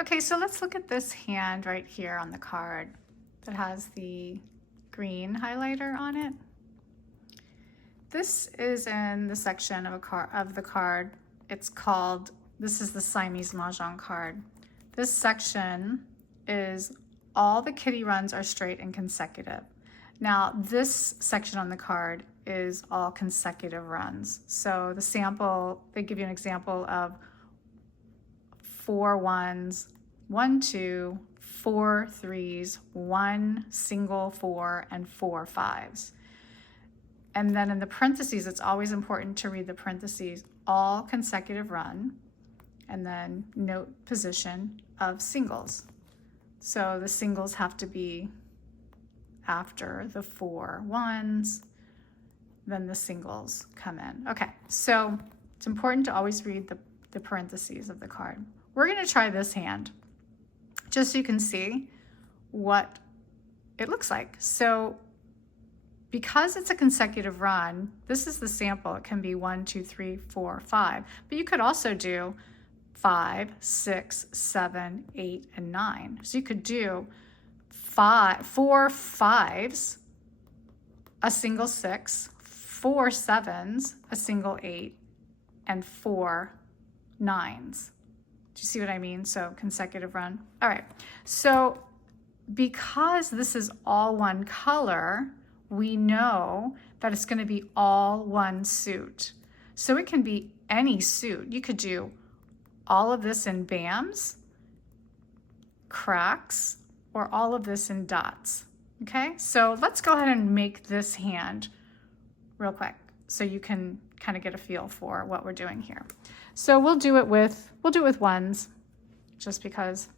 Okay, so let's look at this hand right here on the card that has the green highlighter on it. This is in the section of the card. It's called, this is the Siamese Mah Jongg card. This section is all the kitty runs are straight and consecutive. Now this section on the card is all consecutive runs. So the sample, they give you an example of 4 ones, 1 2, 4 threes, 1 single 4, and 4 5s. And then in the parentheses, it's always important to read the parentheses, all consecutive run, and then note position of singles. So the singles have to be after the 4 ones, then the singles come in. Okay, so it's important to always read the parentheses of the card. We're gonna try this hand, just so you can see what it looks like. So because it's a consecutive run, this is the sample. It can be 1, 2, 3, 4, 5, but you could also do 5, 6, 7, 8, and 9. So you could do 4 5s, a single 6, 4 7s, a single 8, and 4 9s. Do you see what I mean? So consecutive run. All right, so because this is all one color, we know that it's going to be all one suit. So it can be any suit. You could do all of this in BAMs, cracks, or all of this in dots. Okay, so let's go ahead and make this hand real quick so you can kind of get a feel for what we're doing here. So we'll do it with ones, just because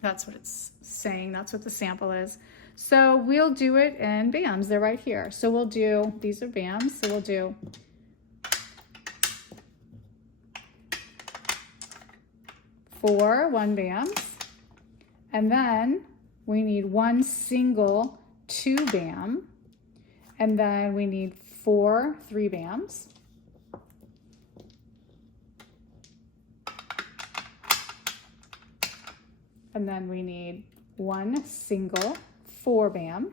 that's what it's saying. That's what the sample is. So we'll do it in BAMs. They're right here. So we'll do, these are BAMs. So we'll do 4 1 BAMs. And then we need 1 single 2 BAM. And then we need 4 3 BAMs. And then we need 1 single 4 BAM,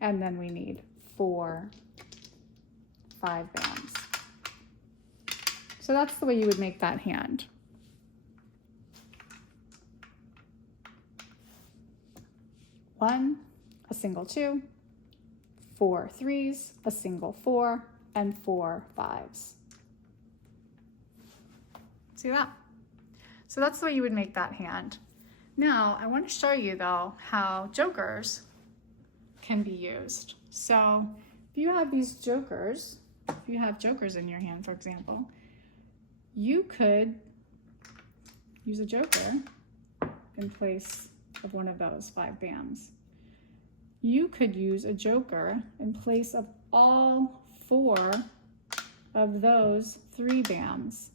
and then we need 4 5 BAMs. So that's the way you would make that hand. One, a single 2, 4 3s, a single 4, and 4 5s. See that? So that's the way you would make that hand. Now, I want to show you, though, how jokers can be used. So if you have these jokers, if you have jokers in your hand, for example, you could use a joker in place of one of those 5 BAMs. You could use a joker in place of all 4 of those 3 BAMs.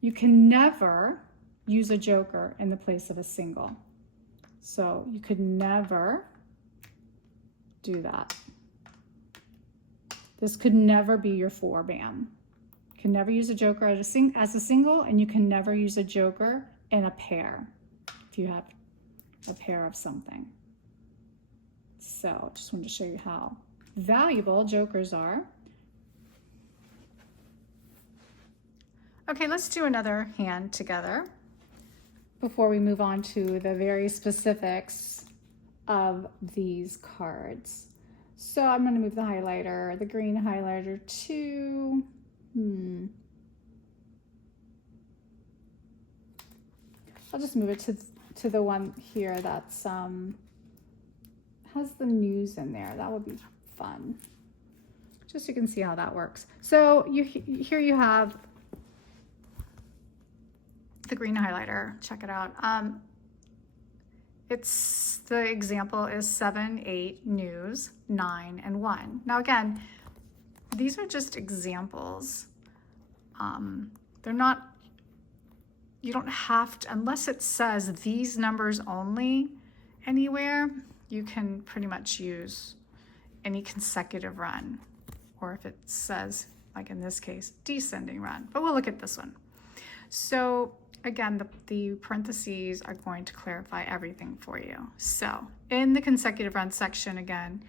You can never use a joker in the place of a single. So you could never do that. This could never be your 4 BAM. You can never use a joker as a single, and you can never use a joker in a pair if you have a pair of something. So just wanted to show you how valuable jokers are. Okay, let's do another hand together before we move on to the very specifics of these cards. So I'm going to move the highlighter, the green highlighter to, I'll just move it to the one here that's has the news in there. That would be fun. Just so you can see how that works. So here you have the green highlighter. Check it out. The example is 7, 8, news, 9, and 1. Now again, these are just examples. They're not, you don't have to, unless it says these numbers only anywhere, you can pretty much use any consecutive run, or if it says, like in this case, descending run. But we'll look at this one. So again, the parentheses are going to clarify everything for you. So in the consecutive run section again,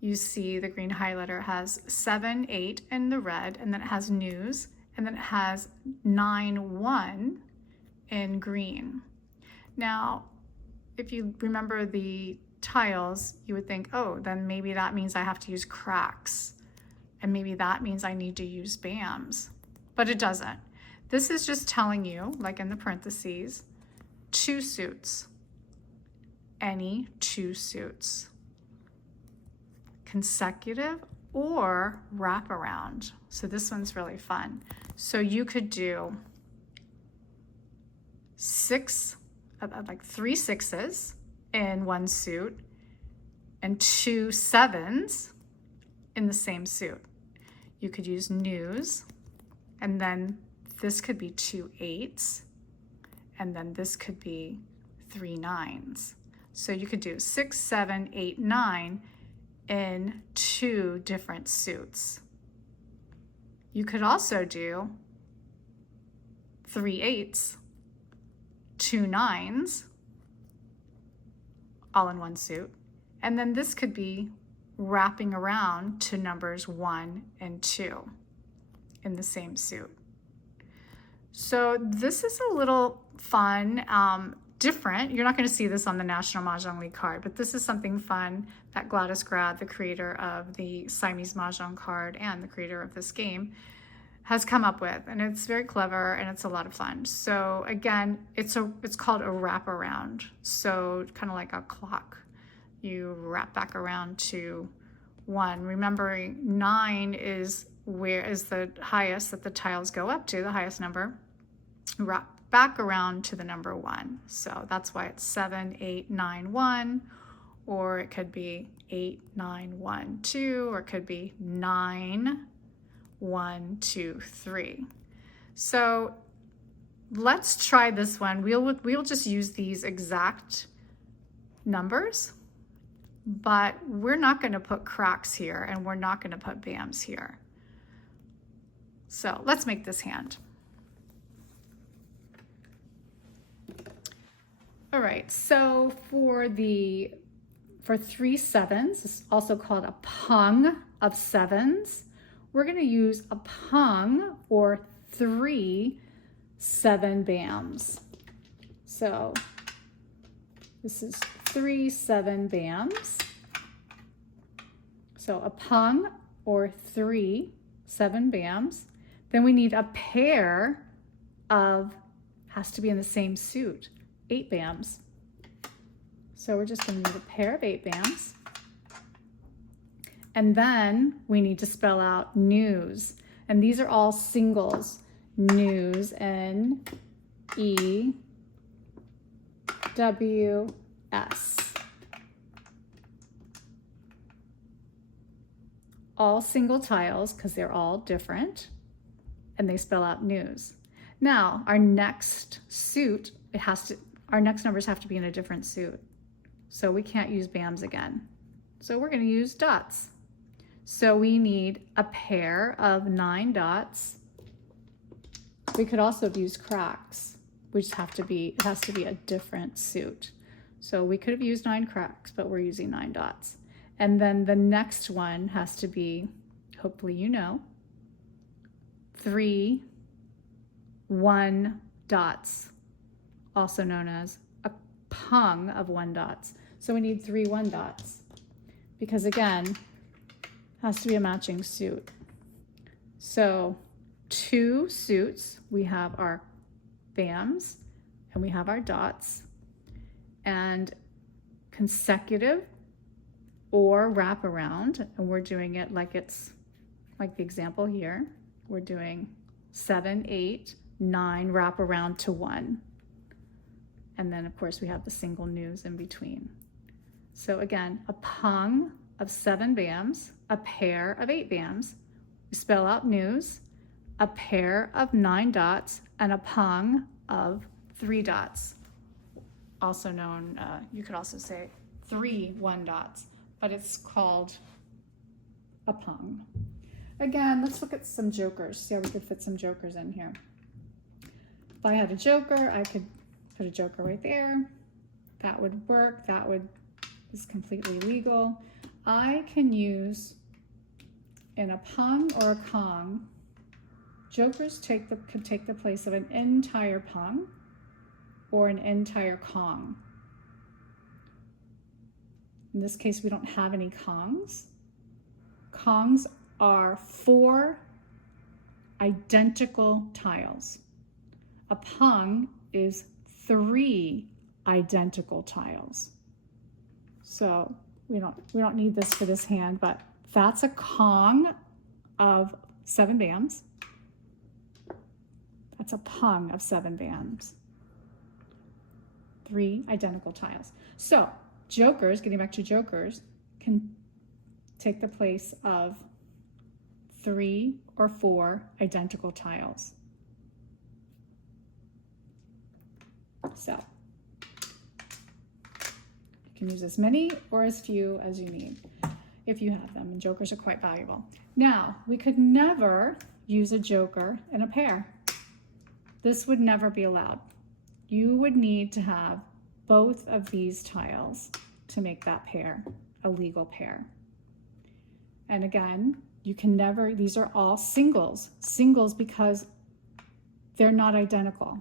you see the green highlighter has 7, 8 in the red, and then it has news, and then it has 9, 1 in green. Now, if you remember the tiles, you would think, oh, then maybe that means I have to use cracks, and maybe that means I need to use BAMs, but it doesn't. This is just telling you, like in the parentheses, 2 suits, any 2 suits, consecutive or wraparound. So this one's really fun. So you could do 6, like 3 6s in one suit and 2 7s in the same suit. You could use news, and then this could be 2 8s, and then this could be 3 9s. So you could do 6, 7, 8, 9 in 2 different suits. You could also do 3 8s, 2 9s, all in one suit. And then this could be wrapping around to numbers 1 and 2 in the same suit. So this is a little fun, different. You're not going to see this on the National Mah Jongg League card, but this is something fun that Gladys Grad, the creator of the Siamese Mah Jongg card and the creator of this game, has come up with, and it's very clever and it's a lot of fun. So again, it's called a wraparound. So kind of like a clock, you wrap back around to 1. Remembering 9 is the highest that the tiles go up to, the highest number. Wrap back around to the number 1. So that's why it's 7, 8, 9, 1, or it could be 8, 9, 1, 2, or it could be 9, 1, 2, 3. So let's try this one. We'll just use these exact numbers, but we're not going to put cracks here, and we're not going to put BAMs here. So let's make this hand. All right, so for 3 7s, it's also called a pung of 7s. We're going to use a pung or 3 7 BAMs. So this is 3 7 BAMs. So a pung or 3 7 BAMs. Then we need a pair of, has to be in the same suit, 8 BAMs. So we're just going to need a pair of 8 BAMs. And then we need to spell out news. And these are all singles. News, N-E-W-S. All single tiles because they're all different. And they spell out news. Now, our next suit, our next numbers have to be in a different suit. So we can't use BAMs again. So we're going to use dots. So we need a pair of 9 dots. We could also have used cracks. It has to be a different suit. So we could have used 9 cracks, but we're using 9 dots. And then the next one has to be, hopefully you know, 3 1 dots, also known as a pung of 1 dots. So we need 3 1 dots because again, has to be a matching suit. So 2 suits, we have our BAMs and we have our dots, and consecutive or wraparound, and we're doing it like it's like the example here. We're doing 7, 8, 9 wraparound to 1. And then of course we have the single news in between. So again, a pung of 7 BAMs, a pair of 8 BAMs. We spell out news, a pair of 9 dots, and a pung of 3 dots. Also known, you could also say 3 1 dots, but it's called a pung. Again, let's look at some jokers, see how we could fit some jokers in here. If I had a joker, I could put a joker right there. That would work. That is completely legal. I can use in a pung or a kong, jokers could take the place of an entire pung or an entire kong. In this case, we don't have any kongs. Kongs are 4 identical tiles. A pung is 3 identical tiles. So we don't need this for this hand, but that's a kong of 7 bams. That's a pung of 7 bams. 3 identical tiles. So jokers, getting back to jokers, can take the place of 3 or 4 identical tiles. So you can use as many or as few as you need if you have them, and jokers are quite valuable. Now, we could never use a joker in a pair. This would never be allowed. You would need to have both of these tiles to make that pair a legal pair. And again, you can never, these are all singles. Singles because they're not identical.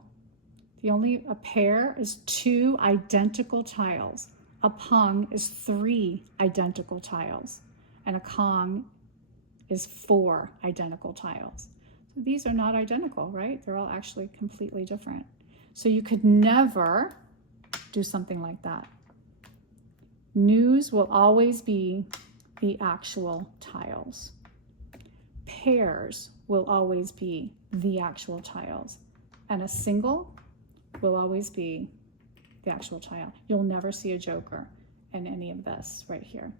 A pair is 2 identical tiles. A pung is 3 identical tiles. And a kong is 4 identical tiles. So these are not identical, right? They're all actually completely different. So you could never do something like that. News will always be the actual tiles. Pairs will always be the actual tiles. And a single will always be the actual tile. You'll never see a joker in any of this right here.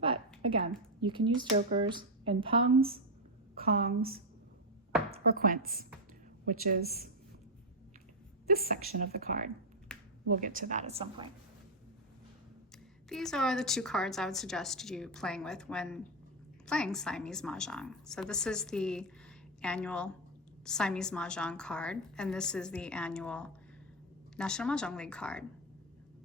But again, you can use jokers in pungs, kongs, or quints, which is this section of the card. We'll get to that at some point. These are the 2 cards I would suggest you playing with when playing Siamese Mah Jongg. So this is the annual Siamese Mah Jongg card, and this is the annual National Mah Jongg League card.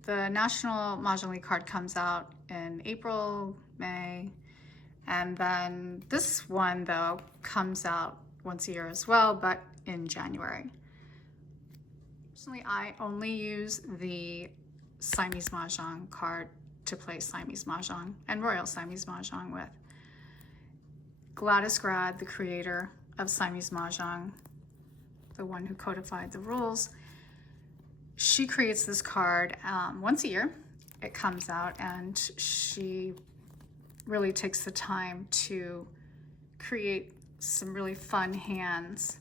The National Mah Jongg League card comes out in April, May, and then this one, though, comes out once a year as well, but in January. Personally, I only use the Siamese Mah Jongg card to play Siamese Mah Jongg and Royal Siamese Mah Jongg with. Gladys Grad, the creator of Siamese Mah Jongg, the one who codified the rules, she creates this card once a year. It comes out, and she really takes the time to create some really fun hands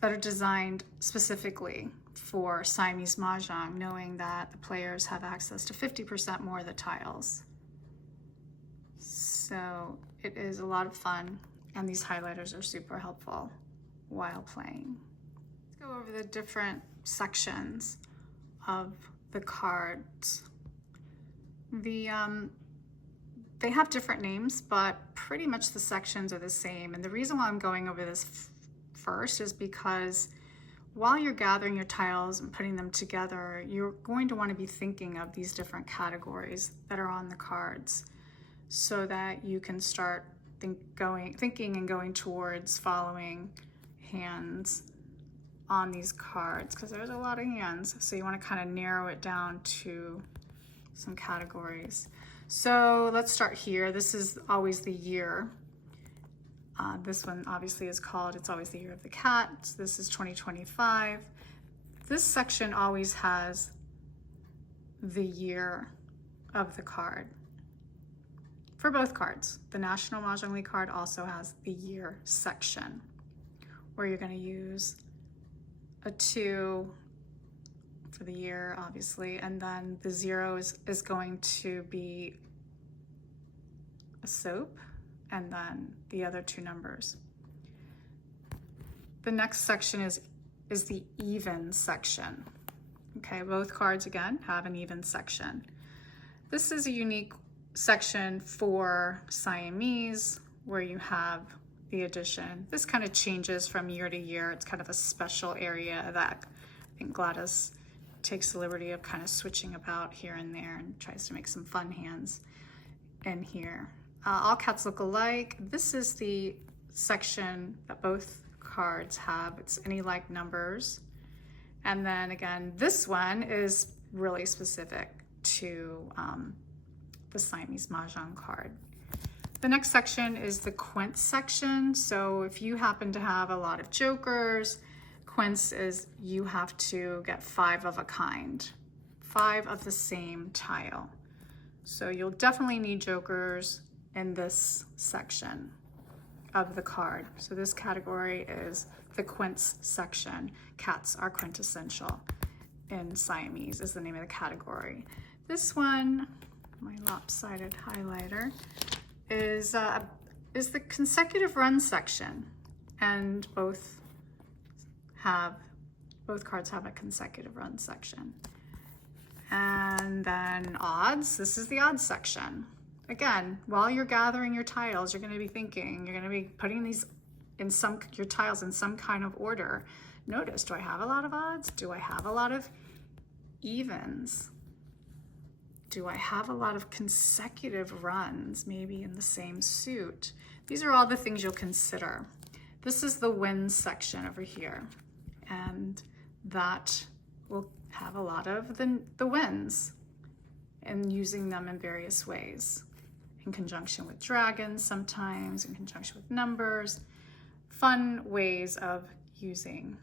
that are designed specifically for Siamese Mah Jongg, knowing that the players have access to 50% more of the tiles. So it is a lot of fun, and these highlighters are super helpful while playing. Let's go over the different sections of the cards. They have different names, but pretty much the sections are the same. And the reason why I'm going over this first is because while you're gathering your tiles and putting them together, you're going to want to be thinking of these different categories that are on the cards so that you can start thinking and going towards following hands on these cards, because there's a lot of hands. So you want to kind of narrow it down to some categories. So let's start here. This is always the year. This one obviously is called It's Always the Year of the Cat. So this is 2025. This section always has the year of the card for both cards. The National Mah Jongg League card also has the year section where you're going to use a 2 for the year, obviously, and then the 0 is going to be a soap, and then the other 2 numbers. The next section is the even section. Okay, both cards again have an even section. This is a unique section for Siamese, where you have the edition. This kind of changes from year to year. It's kind of a special area that I think Gladys takes the liberty of kind of switching about here and there and tries to make some fun hands in here. All cats look alike. This is the section that both cards have. It's any like numbers. And then again, this one is really specific to the Siamese Mah Jongg card. The next section is the quince section. So if you happen to have a lot of jokers, quince is you have to get 5 of a kind, 5 of the same tile. So you'll definitely need jokers in this section of the card. So this category is the quince section. Cats are quintessential in Siamese is the name of the category. This one, my lopsided highlighter, is the consecutive run section, and both cards have a consecutive run section. And then odds, this is the odds section. Again, while you're gathering your tiles, you're going to be thinking, you're going to be putting these in your tiles in some kind of order. Notice, do I have a lot of odds? Do I have a lot of evens? Do I have a lot of consecutive runs, maybe in the same suit? These are all the things you'll consider. This is the wins section over here, and that will have a lot of the wins and using them in various ways. In conjunction with dragons sometimes, in conjunction with numbers. Fun ways of using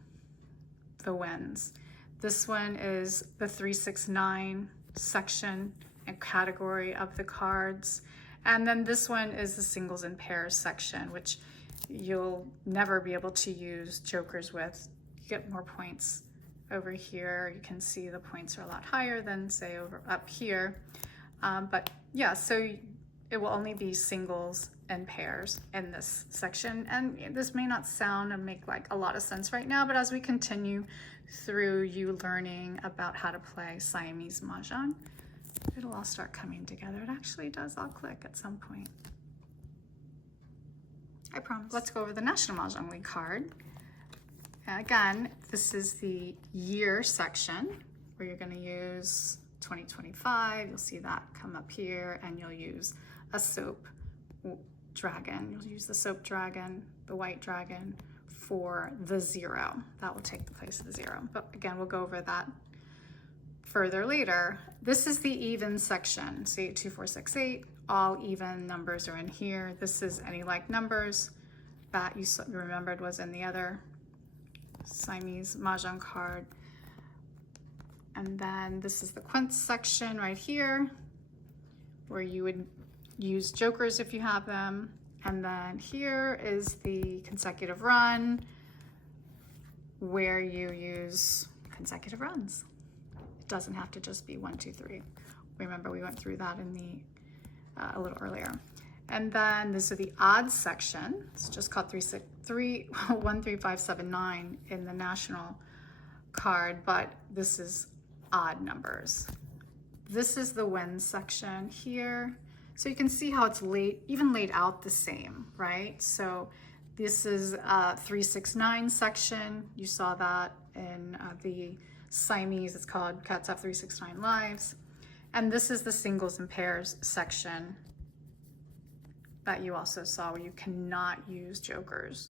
the wins. This one is the 369 section and category of the cards. And then this one is the singles and pairs section, which you'll never be able to use jokers with. You get more points over here. You can see the points are a lot higher than say over up here. But yeah, so it will only be singles and pairs in this section. And this may not sound and make like a lot of sense right now, but as we continue through you learning about how to play Siamese Mah Jongg, it'll all start coming together. It actually does all click at some point. I promise. Let's go over the National Mah Jongg League card. Again, this is the year section where you're going to use 2025. You'll see that come up here, and you'll use a soap dragon. You'll use the soap dragon, the white dragon, for the 0. That will take the place of the 0. But again, we'll go over that further later. This is the even section. So 8, 2, 4, 6, 8. All even numbers are in here. This is any like numbers that you remembered was in the other Siamese Mah Jongg card. And then this is the quince section right here, where you would use jokers if you have them. And then here is the consecutive run, where you use consecutive runs. It doesn't have to just be 1, 2, 3. Remember, we went through that in the a little earlier. And then this is the odds section. It's just called 1, 3, 5, 7, 9 in the national card, but this is odd numbers. This is the wins section here. So you can see how it's even laid out the same, right? So this is a 369 section. You saw that in the Siamese. It's called Cats Have 369 Lives. And this is the singles and pairs section that you also saw, where you cannot use jokers.